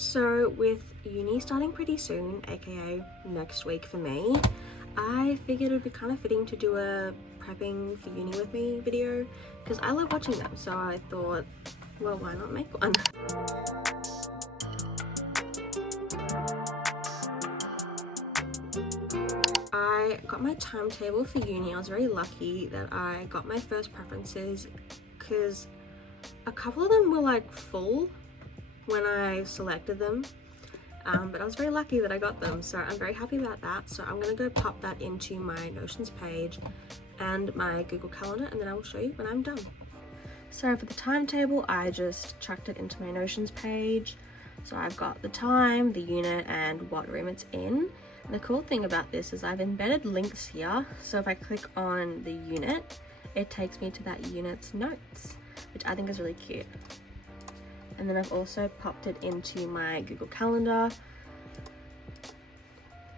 So with uni starting pretty soon, aka next week for me, I figured it would be kind of fitting to do a prepping for uni with me video because I love watching them, so I thought, well, why not make one? I got my timetable for uni. I was very lucky that I got my first preferences because a couple of them were like full when I selected them, but I was very lucky that I got them, so I'm very happy about that. So I'm gonna go pop that into my Notions page and my Google Calendar, and then I will show you when I'm done. So for the timetable, I just chucked it into my Notions page. So I've got the time, the unit, and what room it's in. And the cool thing about this is I've embedded links here, so if I click on the unit, it takes me to that unit's notes, which I think is really cute. And then I've also popped it into my Google Calendar.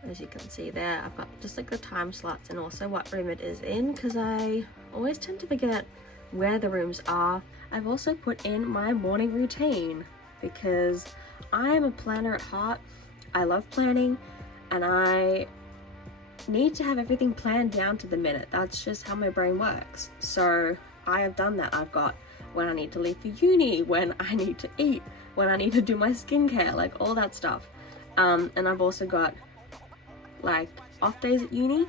As you can see there, I've got just like the time slots and also what room it is in, because I always tend to forget where the rooms are. I've also put in my morning routine because I am a planner at heart. I love planning and I need to have everything planned down to the minute. That's just how my brain works. So I have done that. I've got when I need to leave for uni, when I need to eat, when I need to do my skincare, like all that stuff. And I've also got like off days at uni,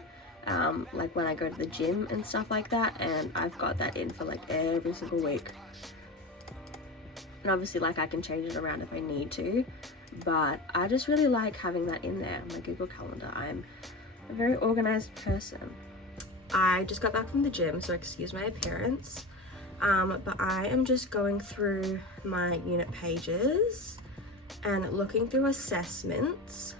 like when I go to the gym and stuff like that, and I've got that in for like every single week. And obviously like I can change it around if I need to, but I just really like having that in there, my Google Calendar. I'm a very organized person. I just got back from the gym, so excuse my appearance. But I am just going through my unit pages and looking through assessments.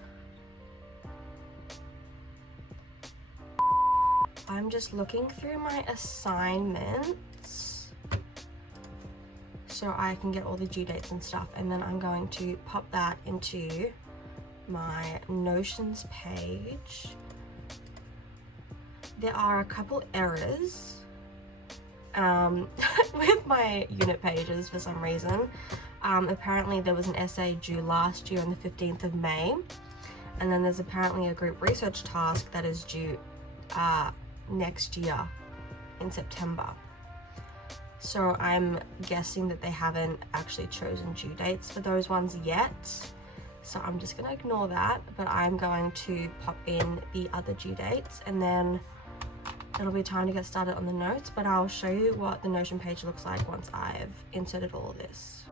I'm just looking through my assignments so I can get all the due dates and stuff, and then I'm going to pop that into my Notions page. There are a couple errors with my unit pages for some reason. Apparently there was an essay due last year on the 15th of May, and then there's apparently a group research task that is due next year in September. So I'm guessing that they haven't actually chosen due dates for those ones yet. So I'm just gonna ignore that, but I'm going to pop in the other due dates and then it'll be time to get started on the notes, but I'll show you what the Notion page looks like once I've inserted all of this.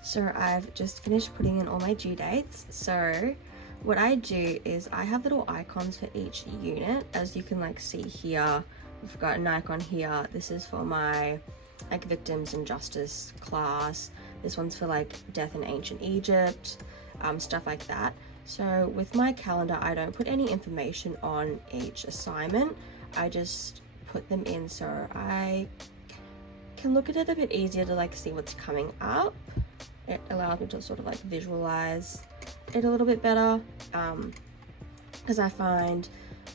So I've just finished putting in all my due dates. So what I do is I have little icons for each unit. As you can like see here, we've got an icon here. This is for my like victims and justice class. This one's for like death in ancient Egypt, stuff like that. So with my calendar, I don't put any information on each assignment. I just put them in so I can look at it a bit easier to like see what's coming up. It allows me to sort of like visualize it a little bit better, because I find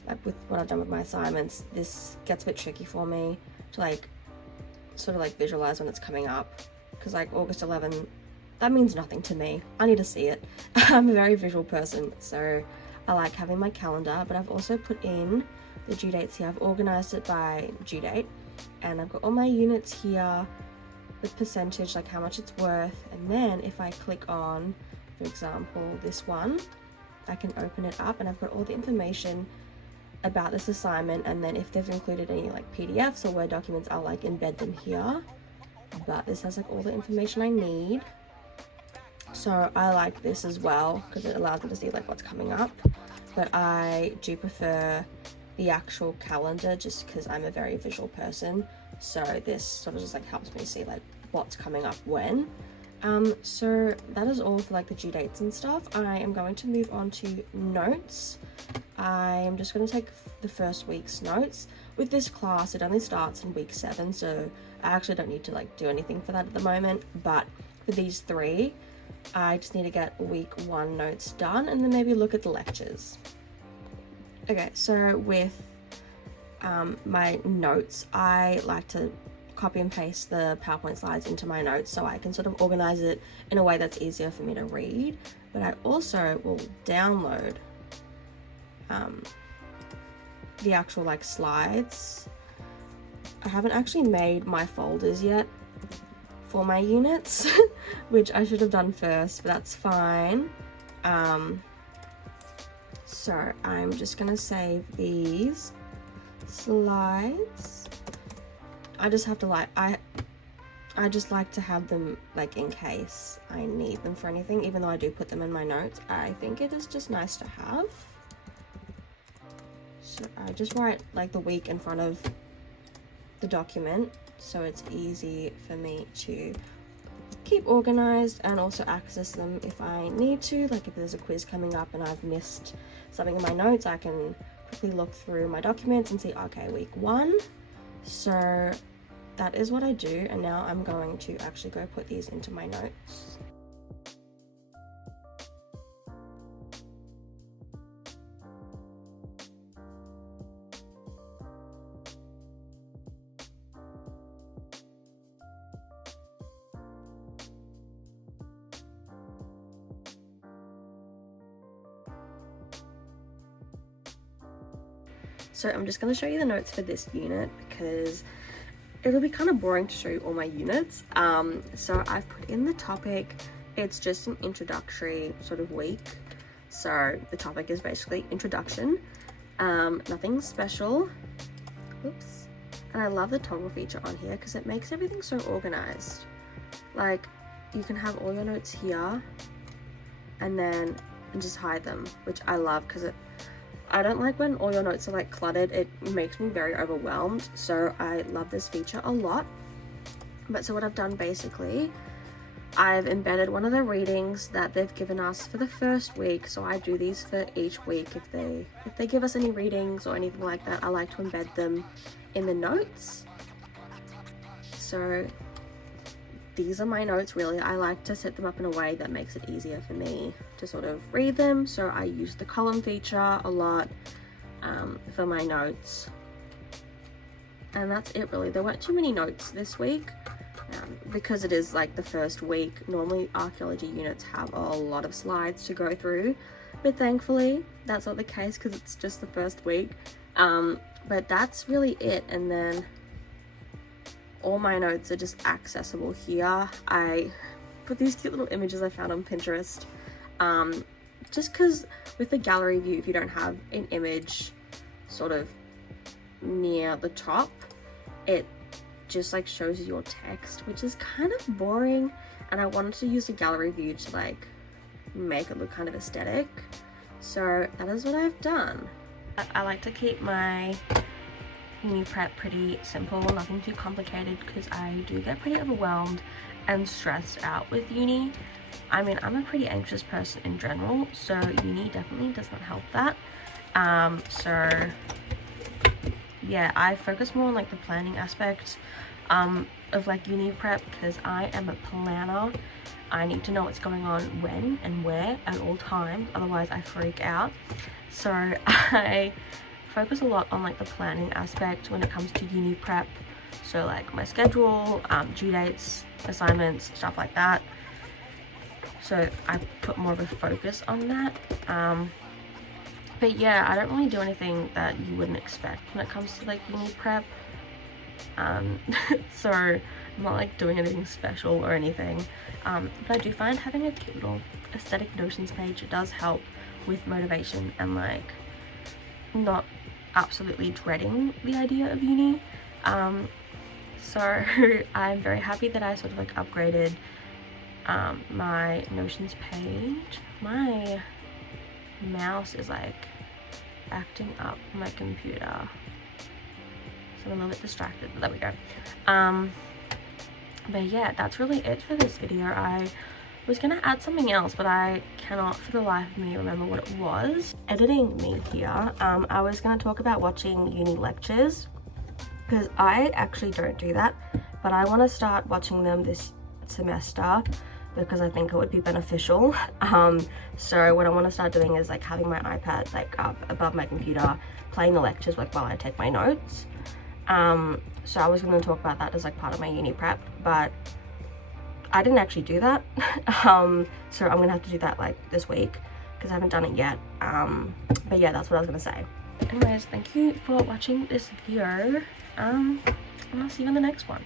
like with what I've done with my assignments, this gets a bit tricky for me to like sort of like visualize when it's coming up, because like August 11, that means nothing to me. I need to see it. I'm a very visual person, so I like having my calendar, but I've also put in the due dates here. I've organized it by due date, and I've got all my units here with percentage, like how much it's worth. And then if I click on, for example, this one, I can open it up and I've got all the information about this assignment, and then if they've included any like PDFs or Word documents, I'll like embed them here. But this has like all the information I need, so I like this as well because it allows me to see like what's coming up. But I do prefer the actual calendar just because I'm a very visual person, so this sort of just like helps me see like what's coming up when. So that is all for like the due dates and stuff. I am going to move on to notes. I am just going to take the first week's notes. With this class, it only starts in week 7, so I actually don't need to like do anything for that at the moment. But for these 3, I just need to get week 1 notes done and then maybe look at the lectures. Okay, so with my notes, I like to copy and paste the PowerPoint slides into my notes so I can sort of organize it in a way that's easier for me to read. But I also will download the actual like slides. I haven't actually made my folders yet for my units, which I should have done first, but that's fine. So I'm just gonna save these slides. I just have to like, I just like to have them like in case I need them for anything, even though I do put them in my notes. I think it is just nice to have. So I just write like the week in front of the document so it's easy for me to keep organized and also access them if I need to. Like if there's a quiz coming up and I've missed something in my notes, I can quickly look through my documents and see, okay, week 1. So that is what I do, and now I'm going to actually go put these into my notes. So I'm just going to show you the notes for this unit because it'll be kind of boring to show you all my units. So I've put in the topic. It's just an introductory sort of week. So the topic is basically introduction. Nothing special. Oops. And I love the toggle feature on here because it makes everything so organized. Like you can have all your notes here and then just hide them, which I love because I don't like when all your notes are like cluttered. It makes me very overwhelmed. So I love this feature a lot. But so what I've done basically, I've embedded one of the readings that they've given us for the first week. So I do these for each week. If they give us any readings or anything like that, I like to embed them in the notes. So these are my notes really. I like to set them up in a way that makes it easier for me to sort of read them. So I use the column feature a lot for my notes. And that's it really. There weren't too many notes this week because it is like the first week. Normally archaeology units have a lot of slides to go through, but thankfully that's not the case because it's just the first week. But that's really it. And then all my notes are just accessible here. I put these cute little images I found on Pinterest. Just because with the gallery view, if you don't have an image sort of near the top, it just like shows you your text, which is kind of boring. And I wanted to use the gallery view to like make it look kind of aesthetic. So that is what I've done. I like to keep my uni prep pretty simple, nothing too complicated, because I do get pretty overwhelmed and stressed out with uni. I mean, I'm a pretty anxious person in general, so uni definitely does not help that. So yeah, I focus more on like the planning aspect of like uni prep because I am a planner. I need to know what's going on when and where at all times, otherwise I freak out. So I focus a lot on like the planning aspect when it comes to uni prep. So like my schedule, due dates, assignments, stuff like that. So I put more of a focus on that. But yeah, I don't really do anything that you wouldn't expect when it comes to like uni prep. So I'm not like doing anything special or anything. But I do find having a cute little aesthetic notions page, it does help with motivation and like not absolutely dreading the idea of uni. So I'm very happy that I sort of like upgraded my notions page. My mouse is like acting up on my computer, so I'm a little bit distracted, but there we go. But yeah, that's really it for this video. I was gonna add something else, but I cannot for the life of me remember what it was. Editing me here, I was gonna talk about watching uni lectures because I actually don't do that, but I want to start watching them this semester because I think it would be beneficial. So what I want to start doing is like having my iPad like up above my computer, playing the lectures like while I take my notes. So I was going to talk about that as like part of my uni prep, but I didn't actually do that. So I'm gonna have to do that like this week because I haven't done it yet. But yeah, that's what I was gonna say. Anyways, thank you for watching this video, and I'll see you in the next one.